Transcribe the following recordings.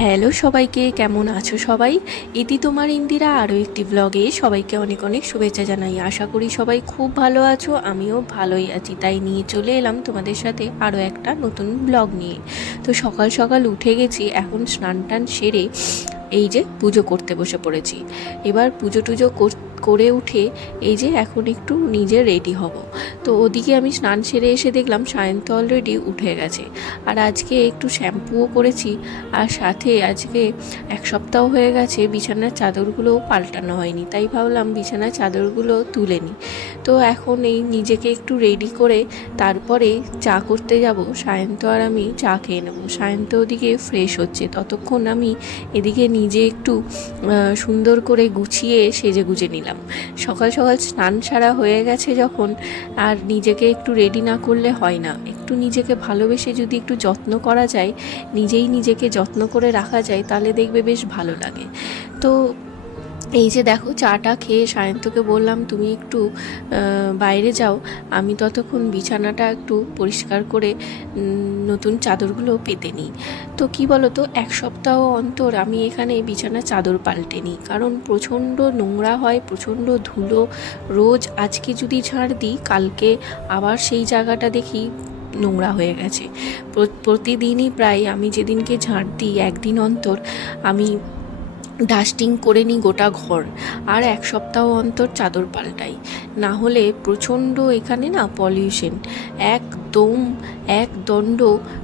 Hello সবাইকে, কেমন আছো সবাই? ইতি তোমার ইন্দিরা আরও একটি ব্লগে সবাইকে অনেক অনেক শুভেচ্ছা জানাই। আশা করি সবাই খুব ভালো আছো, আমিও ভালোই আছি। তাই নিয়ে চলে এলাম তোমাদের সাথে আরও একটা নতুন ব্লগ নিয়ে। তো সকাল সকাল উঠে গেছি, এখন স্নান টান সেরে এই যে পুজো করতে বসে পড়েছি। এবার পুজো টুজো করে উঠে এই যে এখন একটু নিজে রেডি হব। তো ওদিকে আমি স্নান সেরে এসে দেখলাম সায়ন্ত অলরেডি উঠে গেছে। আর আজকে একটু শ্যাম্পুও করেছি, আর সাথে আজকে এক সপ্তাহ হয়ে গেছে বিছানার চাদরগুলোও পাল্টানো হয়নি, তাই ভাবলাম বিছানার চাদরগুলো তুলে নিই। তো এখন এই নিজেকে একটু রেডি করে তারপরে চা করতে যাব। সায়ন্ত আর আমি চা খেয়ে নেবো। সায়ন্ত ওদিকে ফ্রেশ হচ্ছে, ততক্ষণ আমি এদিকে নিজে একটু সুন্দর করে গুছিয়ে সেজে গুজে নিলাম। সকাল সকাল স্নান সারা হয়ে গেছে যখন, আর নিজেকে একটু রেডি না করলে হয় না। একটু নিজেকে ভালোবেসে যদি একটু যত্ন করা যায়, নিজেই নিজেকে যত্ন করে রাখা যায়, তাহলে দেখবে বেশ ভালো লাগে। তো এই যে দেখো, চাটা খেয়ে সায়ন্তকে বললাম তুমি একটু বাইরে যাও, আমি ততক্ষণ বিছানাটা একটু পরিষ্কার করে নতুন চাদরগুলো পেতে নিই। তো কি বলো তো, এক সপ্তাহ অন্তর আমি এখানে বিছানার চাদর পাল্টে নিই, কারণ প্রচণ্ড নোংরা হয়, প্রচণ্ড ধুলো। রোজ আজকে যদি ঝাড় দিই, কালকে আবার সেই জায়গাটা দেখি নোংরা হয়ে গেছে। প্রতিদিনই প্রায় আমি যেদিনকে ঝাড় দিই একদিন অন্তর আমি ডাস্টিং করে নিই গোটা ঘর, আর এক সপ্তাহ অন্তর চাদর পাল্টাই। না হলে প্রচণ্ড এখানে না পলিউশন, একদম একদণ্ড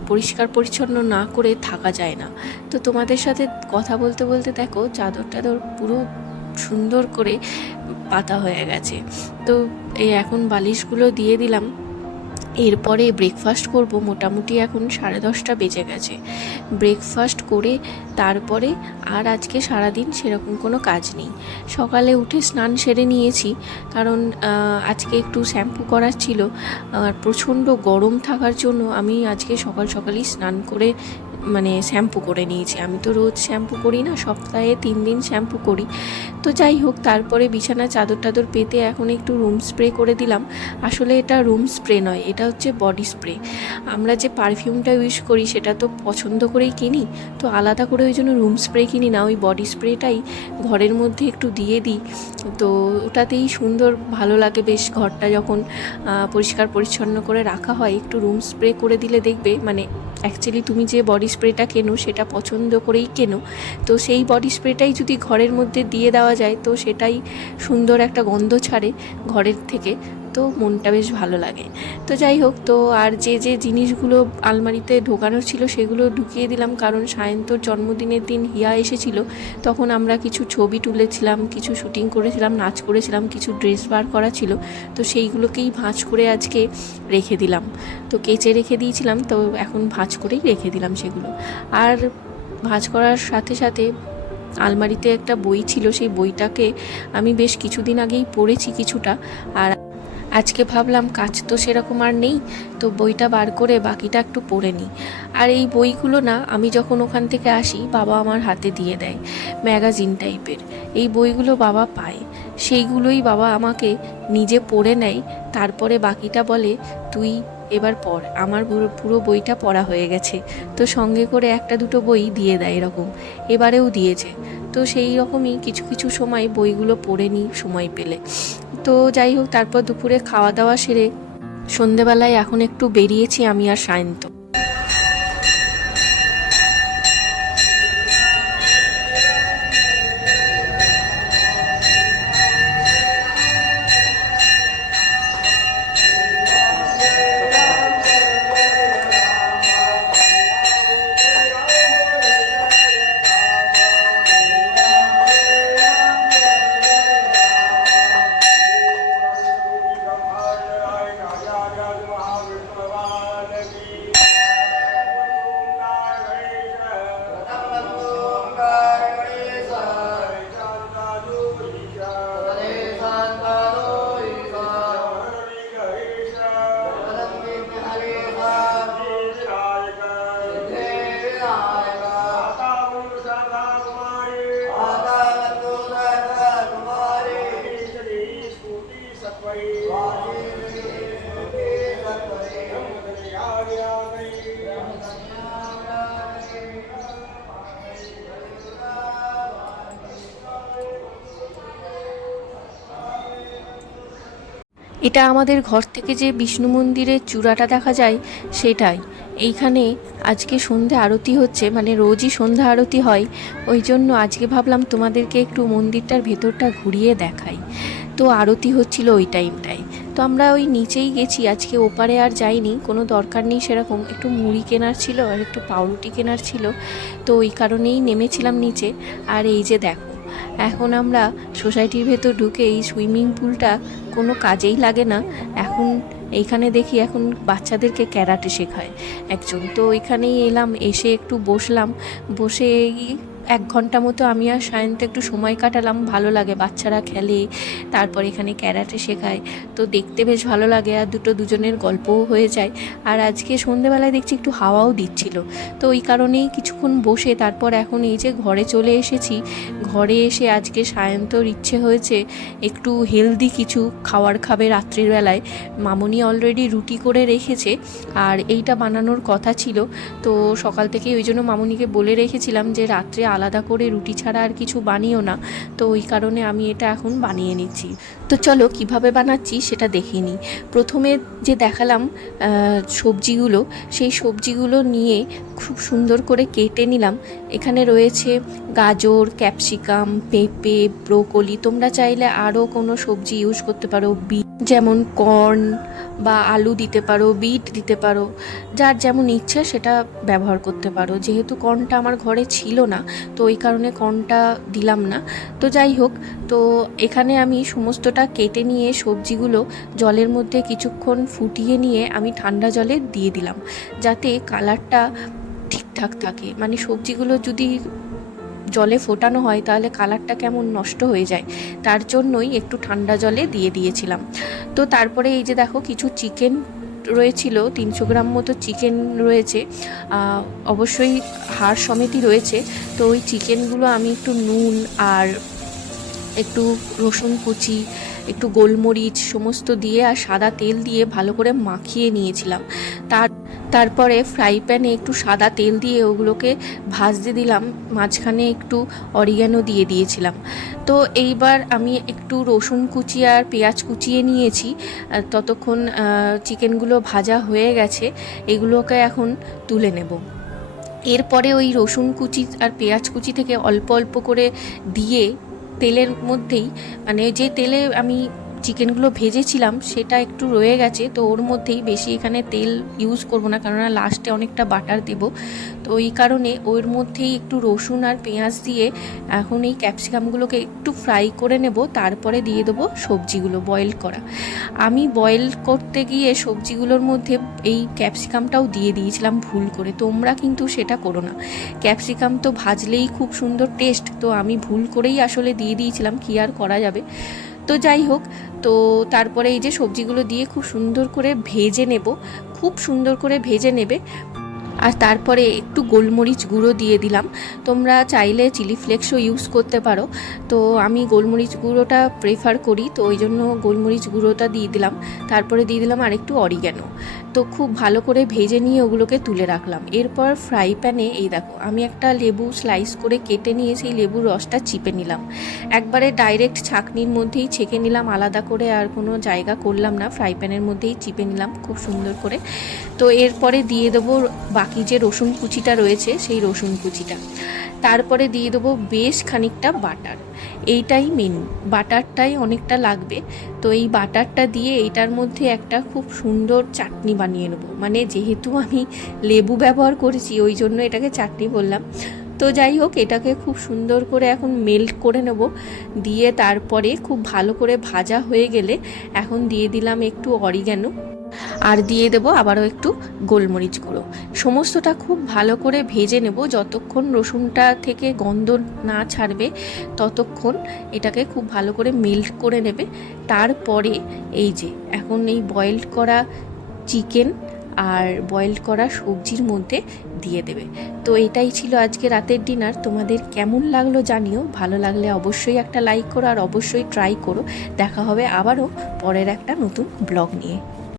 পরিষ্কার পরিচ্ছন্ন না করে থাকা যায় না। তো তোমাদের সাথে কথা বলতে বলতে দেখো চাদর টাদর পুরো সুন্দর করে পাতা হয়ে গেছে। তো এই এখন বালিশগুলো দিয়ে দিলাম। এরপরে ব্রেকফাস্ট করব। মোটামুটি এখন 10:30 বেজে গেছে। ব্রেকফাস্ট করে তারপরে আর আজকে সারাদিন সেরকম কোনো কাজ নেই। সকালে উঠে স্নান সেরে নিয়েছি, কারণ আজকে একটু শ্যাম্পু করার ছিল। আর প্রচণ্ড গরম থাকার জন্য আমি আজকে সকাল সকালই স্নান করে শ্যাম্পু করে নিয়েছি। আমি তো রোজ শ্যাম্পু করি না, সপ্তাহে 3 দিন শ্যাম্পু করি। তো যাই হোক, তারপরে বিছানা চাদর টাদর পেতে এখন একটু রুম স্প্রে করে দিলাম। আসলে এটা রুম স্প্রে নয়, এটা হচ্ছে বডি স্প্রে। আমরা যে পারফিউমটা ইউজ করি সেটা তো পছন্দ করেই কিনি, তো আলাদা করে ওই জন্য রুম স্প্রে কিনি না, ওই বডি স্প্রেটাই ঘরের মধ্যে একটু দিয়ে দিই। তো ওটাতেই সুন্দর ভালো লাগে বেশ। ঘরটা যখন পরিষ্কার পরিচ্ছন্ন করে রাখা হয়, একটু রুম স্প্রে করে দিলে দেখবে অ্যাকচুয়ালি তুমি যে বডি স্প্রেটা কেনো সেটা পছন্দ করেই কেনো, তো সেই বডি স্প্রেটাই যদি ঘরের মধ্যে দিয়ে দেওয়া যায় তো সেটাই সুন্দর একটা গন্ধ ছাড়ে ঘরের থেকে, তো মনটা বেশ ভালো লাগে। তো যাই হোক, তো আর যে যে জিনিসগুলো আলমারিতে ঢোকানোর ছিল সেগুলো ঢুকিয়ে দিলাম, কারণ সায়ন্তর জন্মদিনের দিন হিয়া এসেছিল, তখন আমরা কিছু ছবি তুলেছিলাম, কিছু শুটিং করেছিলাম, নাচ করেছিলাম, কিছু ড্রেস বার করা ছিল, তো সেইগুলোকেই ভাঁজ করে আজকে রেখে দিলাম। তো কেচে রেখে দিয়েছিলাম, তো এখন ভাঁজ করেই রেখে দিলাম সেগুলো। আর ভাঁজ করার সাথে সাথে আলমারিতে একটা বই ছিল, সেই বইটাকে আমি বেশ কিছুদিন আগেই পড়েছি কিছুটা, আর আজকে ভাবলাম কাজ তো সেরকম আর নেই, তো বইটা বার করে বাকিটা একটু পড়ে নিই। আর এই বইগুলো না আমি যখন ওখান থেকে আসি বাবা আমার হাতে দিয়ে দেয়, ম্যাগাজিন টাইপের এই বইগুলো বাবা পায়, সেইগুলোই বাবা আমাকে নিজে পড়ে নেয়, তারপরে বাকিটা বলে তুই এবার পড়। আমার পুরো বইটা পড়া হয়ে গেছে, তো সঙ্গে করে একটা দুটো বই দিয়ে দেয় এরকম, এবারেও দিয়েছে। তো সেই রকমই কিছু কিছু সময় বইগুলো পড়ে নিই সময় পেলে। তো যাই হোক, তারপর দুপুরে খাওয়া দাওয়া সেরে সন্ধেবেলায় এখন একটু বেরিয়েছি আমি আর সায়ন্ত। এটা আমাদের ঘর থেকে যে বিষ্ণু মন্দিরের চূড়াটা দেখা যায় সেটাই। এইখানে আজকে সন্ধ্যা আরতি হচ্ছে, মানে রোজই সন্ধ্যা আরতি হয়, ওই জন্য আজকে ভাবলাম তোমাদেরকে একটু মন্দিরটার ভেতরটা ঘুরিয়ে দেখাই। তো আরতি হচ্ছিল ওই টাইমটায়, তো আমরা ওই নিচেই গেছি, আজকে ওপারে আর যাইনি, কোনো দরকার নেই সেরকম। একটু মুড়ি কেনার ছিল আর একটু পাউরুটি কেনার ছিল, তো ওই কারণেই নেমেছিলাম নিচে। আর এই যে দেখো, এখন আমরা সোসাইটির ভেতর ঢুকে এই সুইমিং পুলটা কোনো কাজেই লাগে না এখন। এইখানে দেখি এখন বাচ্চাদেরকে ক্যারাটে শেখায় একজন, তো ওইখানেই এলাম, এসে একটু বসলাম। বসে 1 ঘন্টা মতো আমি আর সায়ন্ত একটু সময় কাটালাম, ভালো লাগে, বাচ্চারা খেলে, তারপর এখানে ক্যারাটে শেখায়, তো দেখতে বেশ ভালো লাগে, আর দুজনের গল্পও হয়ে যায়। আর আজকে সন্ধেবেলায় দেখছি একটু হাওয়াও দিচ্ছিল, তো ওই কারণেই কিছুক্ষণ বসে তারপর এখন এই যে ঘরে চলে এসেছি। ঘরে এসে আজকে সায়ন্তর ইচ্ছে হয়েছে একটু হেলদি কিছু খাবার খাবে রাত্রির বেলায়। মামনি অলরেডি রুটি করে রেখেছে, আর এইটা বানানোর কথা ছিল, তো সকাল থেকে ওই জন্য মামনিকে বলে রেখেছিলাম যে রাত্রে আলাদা করে রুটি ছাড়া আর কিছু বানিও না, তো ওই কারণে আমি এটা এখন বানিয়ে নিচ্ছি। তো চলো কিভাবে বানাচ্ছি সেটা দেখে নিই। প্রথমে যে দেখালাম সবজিগুলো, সেই সবজিগুলো নিয়ে খুব সুন্দর করে কেটে নিলাম। এখানে রয়েছে গাজর, ক্যাপসিকাম, পেঁপে, ব্রোকলি, তোমরা চাইলে আরও কোনো সবজি ইউজ করতে পারো, যেমন কর্ন বা আলু দিতে পারো, বিট দিতে পারো, যার যেমন ইচ্ছে সেটা ব্যবহার করতে পারো। যেহেতু কর্নটা আমার ঘরে ছিল না, তো ওই কারণে কর্নটা দিলাম না। তো যাই হোক, তো এখানে আমি সমস্তটা কেটে নিয়ে সবজিগুলো জলের মধ্যে কিছুক্ষণ ফুটিয়ে নিয়ে আমি ঠান্ডা জলে দিয়ে দিলাম, যাতে কালারটা ঠিকঠাক থাকে। মানে সবজিগুলো যদি জলে ফোটানো হয় তাহলে কালারটা কেমন নষ্ট হয়ে যায়, তার জন্যই একটু ঠান্ডা জলে দিয়ে দিয়েছিলাম। তো তারপরে এই যে দেখো, কিছু চিকেন রয়েছিল, 300 গ্রাম মতো চিকেন রয়েছে, অবশ্যই হাড় সমেতই রয়েছে। তো ওই চিকেনগুলো আমি একটু নুন আর একটু রসুন কুচি, একটু গোলমরিচ সমস্ত দিয়ে আর সাদা তেল দিয়ে ভালো করে মাখিয়ে নিয়েছিলাম। তারপরে ফ্রাই প্যানে একটু সাদা তেল দিয়ে ওগুলোকে ভাজতে দিলাম, মাঝখানে একটু অরিগ্যানো দিয়ে দিয়েছিলাম। তো এইবার আমি একটু রসুন কুচি আর পেঁয়াজ কুচিয়ে নিয়েছি, ততক্ষণ চিকেনগুলো ভাজা হয়ে গেছে, এগুলোকে এখন তুলে নেব। এরপরে ওই রসুন কুচি আর পেঁয়াজ কুচি থেকে অল্প অল্প করে দিয়ে তেলের মধ্যেই, মানে যে তেলে আমি চিকেনগুলো ভেজেছিলাম সেটা একটু রয়ে গেছে, তো ওর মধ্যেই, বেশি এখানে তেল ইউজ করব না, কেননা লাস্টে অনেকটা বাটার দেব, তো ওই কারণে ওর মধ্যেই একটু রসুন আর পেঁয়াজ দিয়ে এখন এই ক্যাপসিকামগুলোকে একটু ফ্রাই করে নেব। তারপরে দিয়ে দেবো সবজিগুলো বয়েল করা। আমি বয়েল করতে গিয়ে সবজিগুলোর মধ্যে এই ক্যাপসিকামটাও দিয়ে দিয়েছিলাম ভুল করে, তোমরা কিন্তু সেটা করো না। ক্যাপসিকাম তো ভাজলেই খুব সুন্দর টেস্ট, তো আমি ভুল করেই আসলে দিয়ে দিয়েছিলাম, কী আর করা যাবে। তো যাই হোক, তো তারপরে এই যে সবজিগুলো দিয়ে খুব সুন্দর করে ভেজে নেব, খুব সুন্দর করে ভেজে নেবে। আর তারপরে একটু গোলমরিচ গুঁড়ো দিয়ে দিলাম, তোমরা চাইলে চিলি ফ্লেক্সও ইউজ করতে পারো, তো আমি গোলমরিচ গুঁড়োটা প্রেফার করি, তো ওই জন্য গোলমরিচ গুঁড়োটা দিয়ে দিলাম। তারপরে দিয়ে দিলাম আর একটু অরিগ্যানো। তো খুব ভালো করে ভেজে নিয়ে ওগুলোকে তুলে রাখলাম। এরপর ফ্রাই প্যানে এই দেখো, আমি একটা লেবু স্লাইস করে কেটে নিয়ে সেই লেবুর রসটা চিপে নিলাম, একবারে ডাইরেক্ট ছাঁকনির মধ্যেই ছেঁকে নিলাম, আলাদা করে আর কোনো জায়গা করলাম না, ফ্রাই প্যানের মধ্যেই চিপে নিলাম খুব সুন্দর করে। তো এরপরে দিয়ে দেবো বাকি যে রসুন কুচিটা রয়েছে সেই রসুন কুচিটা, তারপরে দিয়ে দেবো বেশ খানিকটা বাটার। এইটাই মেন, বাটারটাই অনেকটা লাগবে। তো এই বাটারটা দিয়ে এইটার মধ্যে একটা খুব সুন্দর চাটনি বানিয়ে নেবো, মানে যেহেতু আমি লেবু ব্যবহার করেছি ওই জন্য এটাকে চাটনি বললাম। তো যাই হোক, এটাকে খুব সুন্দর করে এখন মেল্ট করে নেব, দিয়ে তারপরে খুব ভালো করে ভাজা হয়ে গেলে এখন দিয়ে দিলাম একটু অরিগ্যানো, আর দিয়ে দেবো আবারও একটু গোলমরিচ গুঁড়ো। সমস্তটা খুব ভালো করে ভেজে নেব, যতক্ষণ রসুনটা থেকে গন্ধ না ছাড়বে ততক্ষণ এটাকে খুব ভালো করে মেল্ট করে নেবে। তারপরে এই যে এখন এই বয়েলড করা চিকেন আর বয়েলড করা সবজির মধ্যে দিয়ে দেবে। তো এটাই ছিল আজকে রাতের ডিনার। তোমাদের কেমন লাগলো জানিও, ভালো লাগলে অবশ্যই একটা লাইক করো আর অবশ্যই ট্রাই করো। দেখা হবে আবারও পরের একটা নতুন ব্লগ নিয়ে।